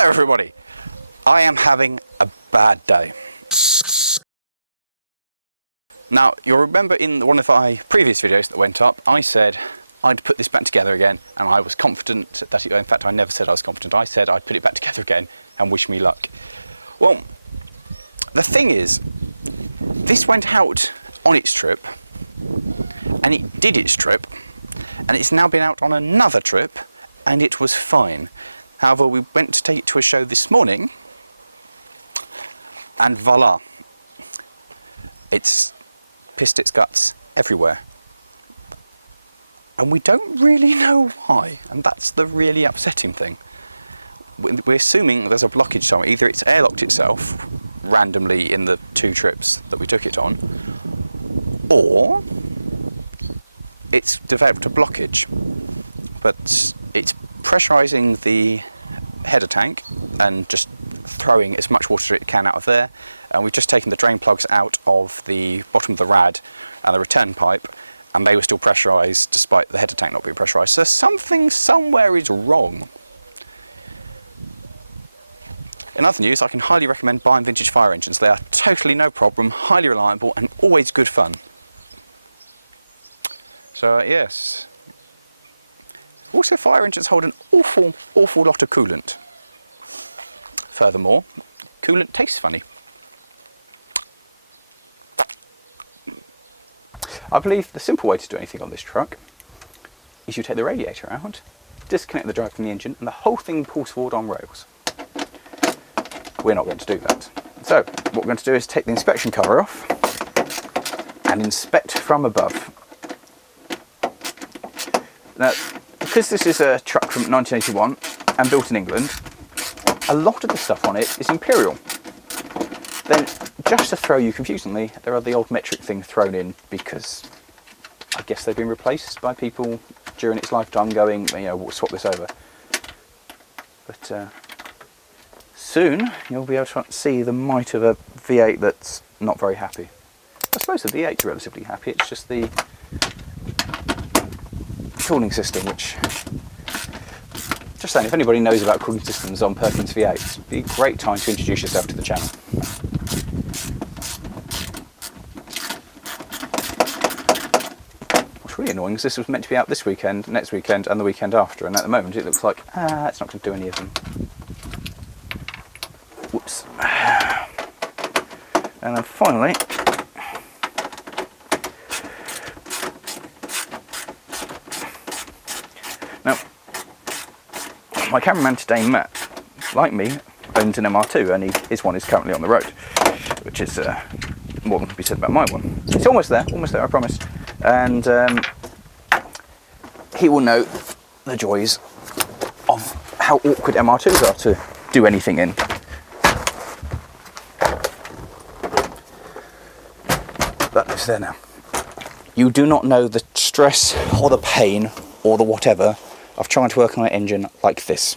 Hello everybody, I am having a bad day. Now you'll remember in one of my previous videos that went up, I said I'd put this back together again, and I was confident that in fact I never said I was confident, I said I'd put it back together again and wish me luck. Well, the thing is, this went out on its trip and it did its trip and it's now been out on another trip and it was fine. However, we went to take it to a show this morning and voila, it's pissed its guts everywhere. And we don't really know why, and that's the really upsetting thing. We're assuming there's a blockage somewhere. Either it's airlocked itself randomly in the 2 trips that we took it on, or it's developed a blockage. But it's pressurising the header tank and just throwing as much water as it can out of there. And we've just taken the drain plugs out of the bottom of the rad and the return pipe, and they were still pressurised despite the header tank not being pressurised. So something somewhere is wrong. In other news, I can highly recommend buying vintage fire engines. They are totally no problem, highly reliable and always good fun. So yes. Also, fire engines hold an awful lot of coolant. Furthermore, coolant tastes funny. I believe the simple way to do anything on this truck is you take the radiator out, disconnect the drive from the engine, and the whole thing pulls forward on rails. We're not going to do that. So what we're going to do is take the inspection cover off and inspect from above. Now, because this is a truck from 1981 and built in England, a lot of the stuff on it is Imperial. Then, just to throw you confusingly, there are the old metric thing thrown in because I guess they've been replaced by people during its lifetime going, you know, we'll swap this over. But soon you'll be able to see the might of a V8 that's not very happy. I suppose the V8's relatively happy, it's just the cooling system, which, just saying, if anybody knows about cooling systems on Perkins V8s, it'd be a great time to introduce yourself to the channel. What's really annoying is this was meant to be out this weekend, next weekend and the weekend after, and at the moment it looks like, it's not going to do any of them. Whoops. And then finally, now, my cameraman today, Matt, like me, owns an MR2 and his one is currently on the road, which is more than can be said about my one. It's almost there, I promise. And he will know the joys of how awkward MR2s are to do anything in. But it's there now. You do not know the stress or the pain or the whatever of trying to work on an engine like this.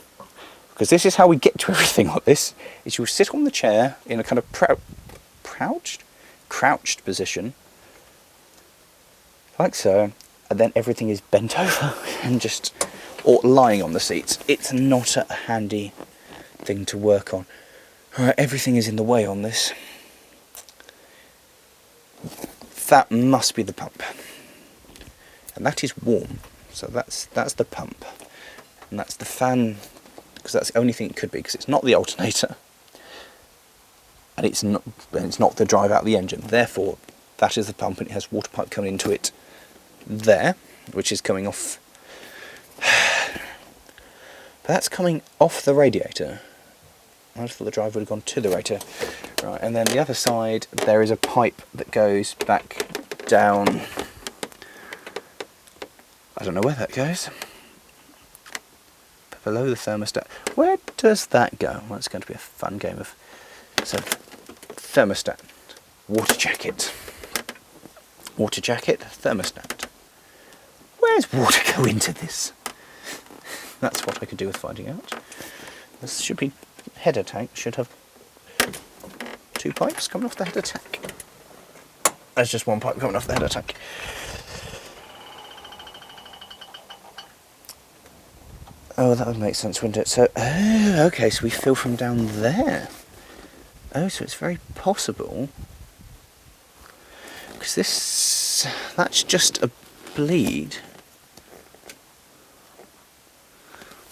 Because this is how we get to everything like this, is you sit on the chair in a kind of crouched position, like so, and then everything is bent over and just, or lying on the seats. It's not a handy thing to work on. Alright, everything is in the way on this. That must be the pump, and that is warm, so that's the pump, and that's the fan, because that's the only thing it could be, because it's not the alternator and it's not the drive out of the engine. Therefore that is the pump, and it has water pipe coming into it there, which is coming off, but that's coming off the radiator. I just thought the drive would have gone to the radiator. Right, and then the other side, there is a pipe that goes back down. I don't know where that goes. But below the thermostat. Where does that go? Well, it's going to be a fun game of... So, thermostat, water jacket, thermostat. Where's water go into this? That's what I could do with finding out. This should be... Header tank should have 2 pipes coming off the header tank. There's just 1 pipe coming off the header tank. Oh, that would make sense, wouldn't it? So, oh, okay, so we fill from down there. Oh, so it's very possible. Because that's just a bleed.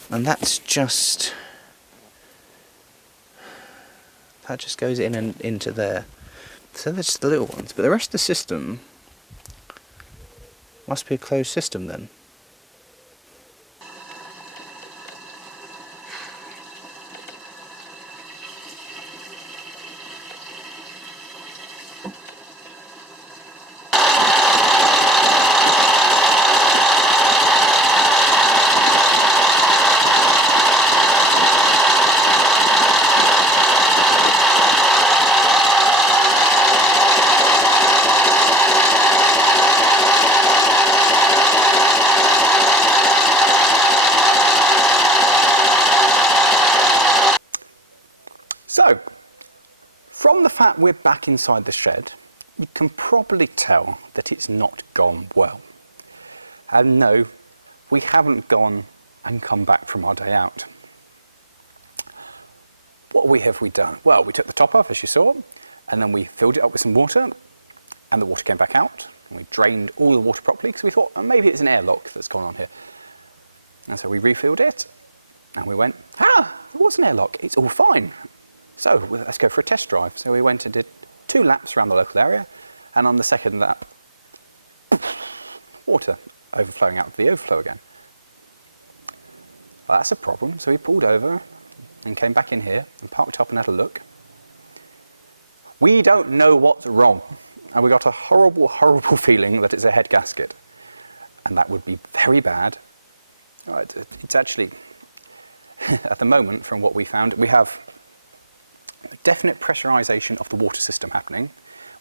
And that just goes in and into there. So that's the little ones. But the rest of the system must be a closed system then. So, from the fact we're back inside the shed, you can probably tell that it's not gone well. And no, we haven't gone and come back from our day out. What have we done? Well, we took the top off, as you saw, and then we filled it up with some water, and the water came back out, and we drained all the water properly, because we thought, oh, maybe it's an airlock that's gone on here. And so we refilled it, and we went, it was an airlock, it's all fine. So let's go for a test drive. So we went and did 2 laps around the local area, and on the second lap, water overflowing out of the overflow again. Well, that's a problem. So we pulled over and came back in here and parked up and had a look. We don't know what's wrong, and we got a horrible, horrible feeling that it's a head gasket, and that would be very bad. It's actually, at the moment, from what we found, we have definite pressurization of the water system happening.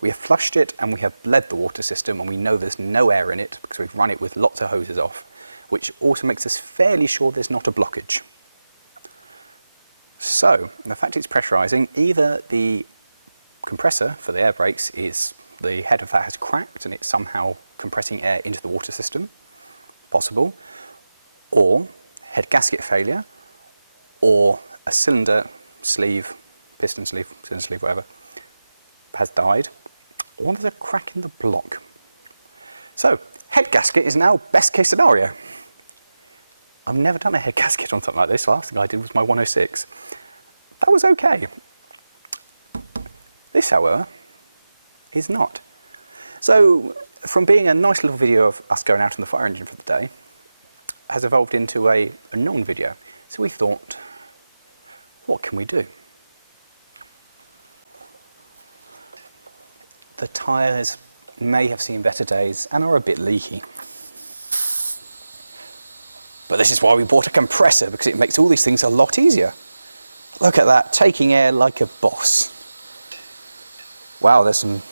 We have flushed it and we have bled the water system, and we know there's no air in it because we've run it with lots of hoses off, which also makes us fairly sure there's not a blockage. So, the fact it's pressurizing, either the compressor for the air brakes is, the head of that has cracked and it's somehow compressing air into the water system, possible, or head gasket failure, or a cylinder sleeve, piston sleeve, whatever, has died, or there's a crack in the block. So, head gasket is now best case scenario. I've never done a head gasket on something like this. The last thing I did was my 106. That was okay. This, however, is not. So, from being a nice little video of us going out on the fire engine for the day, has evolved into a non-video. So we thought, what can we do? The tyres may have seen better days and are a bit leaky. But this is why we bought a compressor, because it makes all these things a lot easier. Look at that, taking air like a boss. Wow, there's some...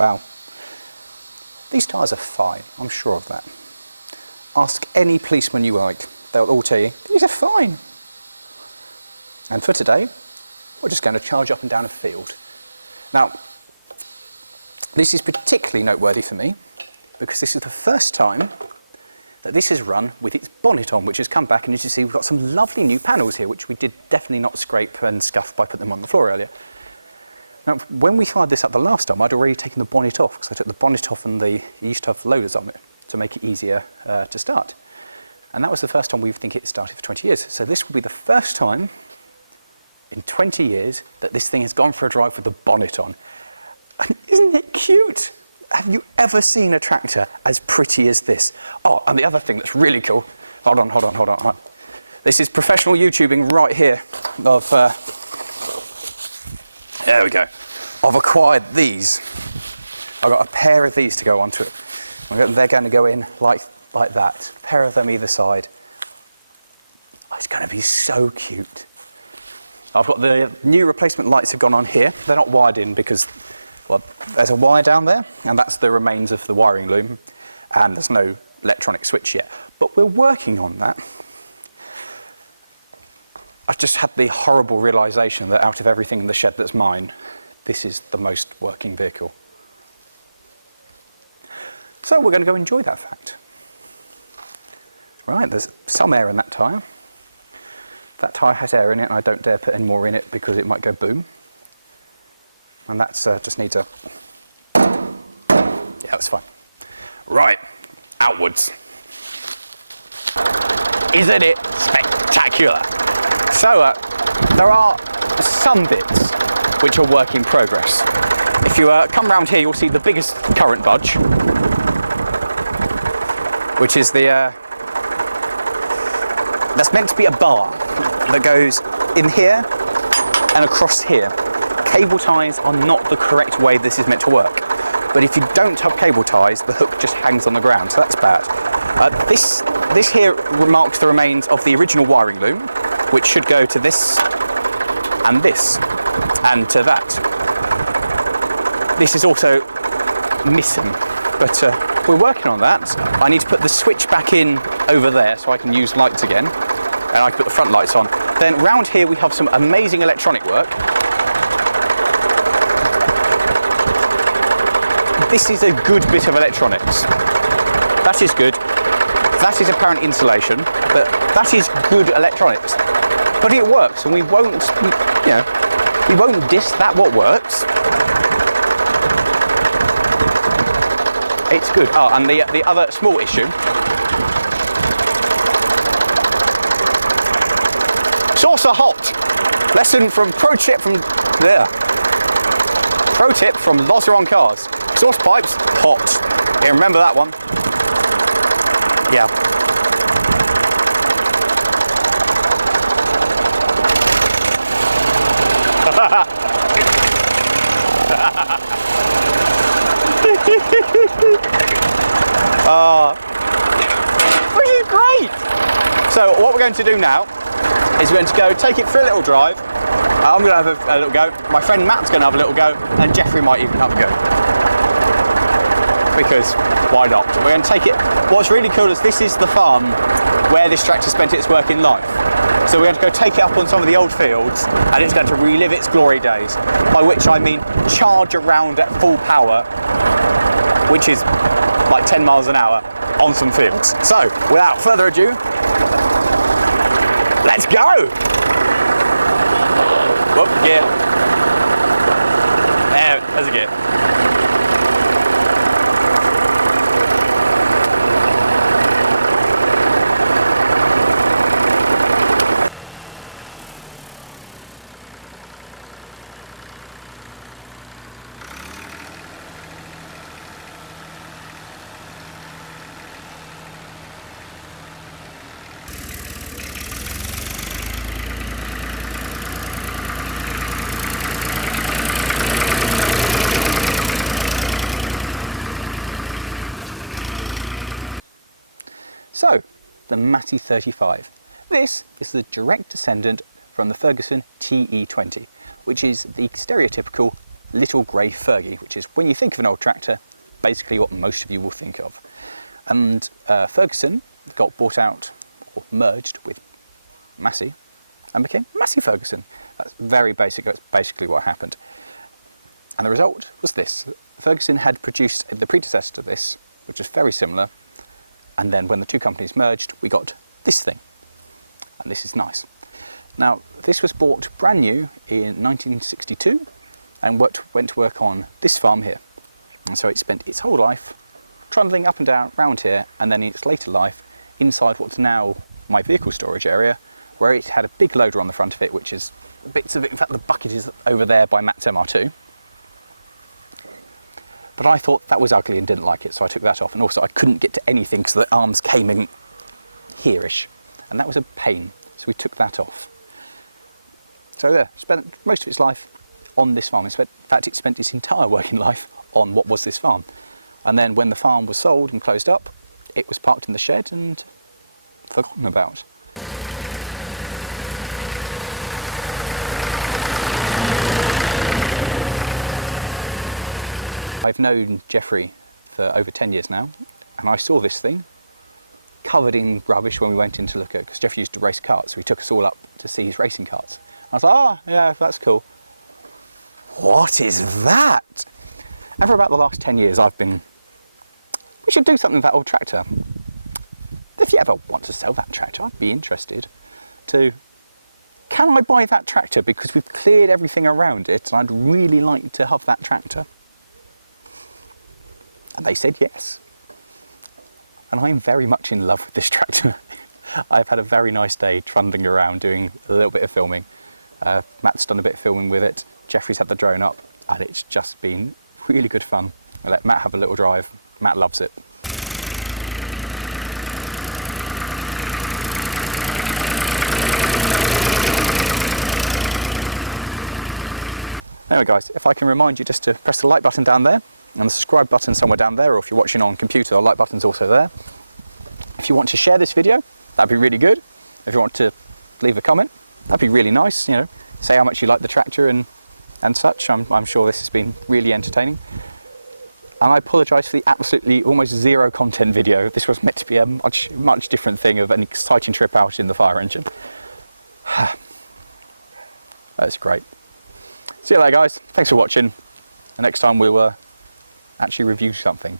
Wow. These tyres are fine, I'm sure of that. Ask any policeman you like, they'll all tell you, these are fine. And for today, we're just going to charge up and down a field. Now, this is particularly noteworthy for me, because this is the first time that this is run with its bonnet on, which has come back, and as you see, we've got some lovely new panels here, which we did definitely not scrape and scuff by putting them on the floor earlier. Now, when we fired this up the last time, I'd already taken the bonnet off, because I took the bonnet off and the used to have loaders on it to make it easier to start. And that was the first time we think it started for 20 years. So this will be the first time in 20 years that this thing has gone for a drive with the bonnet on. And isn't it cute? Have you ever seen a tractor as pretty as this? Oh, and the other thing that's really cool, hold on. This is professional YouTubing right here of, there we go. I've acquired these. I've got a pair of these to go onto it. They're going to go in like that. A pair of them either side. Oh, it's going to be so cute. I've got the new replacement lights have gone on here. They're not wired in because, well, there's a wire down there, and that's the remains of the wiring loom, and there's no electronic switch yet. But we're working on that. I've just had the horrible realisation that out of everything in the shed that's mine, this is the most working vehicle. So we're going to go enjoy that fact. Right, there's some air in that tyre. That tyre has air in it, and I don't dare put any more in it because it might go boom. And that's just needs a... Yeah, that's fine. Right, outwards. Isn't it spectacular? So, there are some bits which are work in progress. If you come round here, you'll see the biggest current budge, which is the... that's meant to be a bar that goes in here and across here. Cable ties are not the correct way this is meant to work. But if you don't have cable ties, the hook just hangs on the ground, so that's bad. This here marks the remains of the original wiring loom, which should go to this, and to that. This is also missing, but we're working on that. I need to put the switch back in over there so I can use lights again, and I can put the front lights on. Then round here we have some amazing electronic work. This is a good bit of electronics. That is good. That is apparent insulation, but that is good electronics. But it works, and we won't diss that what works. It's good. Oh, and the other small issue. Saucer hot. Lesson from pro tip from Lawrie On Cars. Exhaust pipes hot. Yeah, remember that one. Yeah. Which is great. So what we're going to do now is we're going to go take it for a little drive. I'm going to have a little go. My friend Matt's going to have a little go, and Jeffrey might even have a go. Because why not? We're going to take it. What's really cool is this is the farm where this tractor spent its working life. So we're going to go take it up on some of the old fields, and it's going to relive its glory days. By which I mean charge around at full power, which is like 10 miles an hour on some fields. So without further ado, let's go! Whoop, gear. There's a gear. So, the Matty 35. This is the direct descendant from the Ferguson TE20, which is the stereotypical little grey Fergie, which is, when you think of an old tractor, basically what most of you will think of. And Ferguson got bought out, or merged with Massey, and became Massey Ferguson. That's very basic, that's basically what happened. And the result was this. Ferguson had produced the predecessor to this, which is very similar, and then when the two companies merged, we got this thing. And this is nice. Now, this was bought brand new in 1962 and went to work on this farm here. And so it spent its whole life trundling up and down around here, and then in its later life inside what's now my vehicle storage area, where it had a big loader on the front of it, which is bits of it. In fact, the bucket is over there by Matt's MR2. But I thought that was ugly and didn't like it, so I took that off. And also I couldn't get to anything because the arms came in here-ish. And that was a pain, so we took that off. So there, spent most of its life on this farm. In fact, it spent its entire working life on what was this farm. And then when the farm was sold and closed up, it was parked in the shed and forgotten about. I've known Jeffrey for over 10 years now, and I saw this thing covered in rubbish when we went in to look at it, because Jeffrey used to race karts, so he took us all up to see his racing karts. I was like, oh, yeah, that's cool. What is that? And for about the last 10 years I've been, we should do something with that old tractor. if you ever want to sell that tractor, I'd be interested to, can I buy that tractor because we've cleared everything around it and I'd really like to have that tractor? And they said yes. And I'm very much in love with this tractor. I've had a very nice day trundling around doing a little bit of filming. Matt's done a bit of filming with it. Jeffrey's had the drone up and it's just been really good fun. I let Matt have a little drive. Matt loves it. Anyway guys, if I can remind you just to press the like button down there and the subscribe button somewhere down there, or if you're watching on computer, the like button's also there. If you want to share this video, that'd be really good. If you want to leave a comment, that'd be really nice, you know, say how much you like the tractor and such. I'm sure this has been really entertaining. And I apologise for the absolutely almost zero content video. This was meant to be a much different thing of an exciting trip out in the fire engine. That's great. See you later guys, thanks for watching. And next time we'll actually review something.